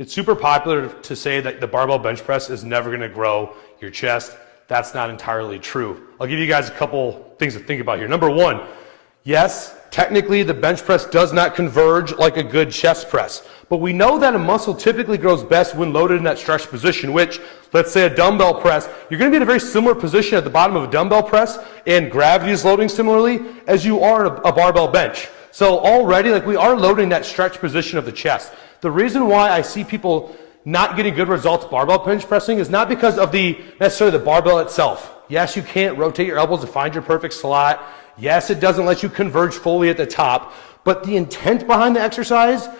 It's super popular to say that the barbell bench press is never going to grow your chest. That's not entirely true. I'll give you guys a couple things to think about here. Number one, yes, technically the bench press does not converge like a good chest press, but we know that a muscle typically grows best when loaded in that stretched position, which, let's say a dumbbell press, you're going to be in a very similar position at the bottom of a dumbbell press, and gravity is loading similarly as you are a barbell bench. So already, like, we are loading that stretched position of the chest. The reason why I see people not getting good results barbell bench pressing is not because of necessarily the barbell itself. Yes, you can't rotate your elbows to find your perfect slot. Yes, it doesn't let you converge fully at the top, but the intent behind the exercise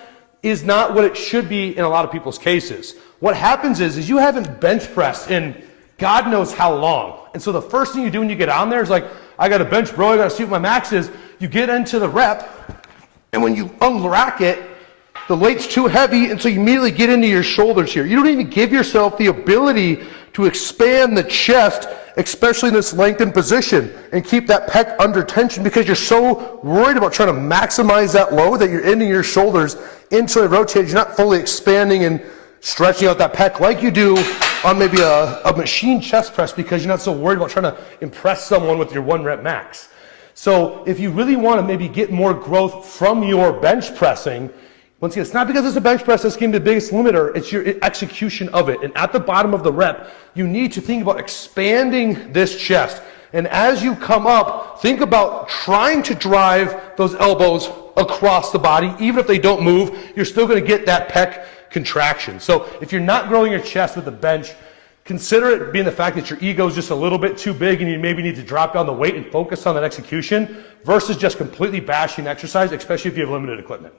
is not what it should be in a lot of people's cases. What happens is you haven't bench pressed in God knows how long. And so the first thing you do when you get on there is like, I got a bench, bro, I got to see what my max is. You get into the rep, and when you unrack it, the weight's too heavy, and so you immediately get into your shoulders here. You don't even give yourself the ability to expand the chest, especially in this lengthened position, and keep that pec under tension because you're so worried about trying to maximize that load that you're ending your shoulders internally rotated. You're not fully expanding and stretching out that pec like you do on maybe a machine chest press because you're not so worried about trying to impress someone with your 1 rep max. So if you really want to maybe get more growth from your bench pressing, once again, it's not because it's a bench press that's going to be the biggest limiter, it's your execution of it. And at the bottom of the rep, you need to think about expanding this chest. And as you come up, think about trying to drive those elbows across the body. Even if they don't move, you're still going to get that pec contraction. So if you're not growing your chest with the bench, consider it being the fact that your ego is just a little bit too big and you maybe need to drop down the weight and focus on that execution versus just completely bashing exercise, especially if you have limited equipment.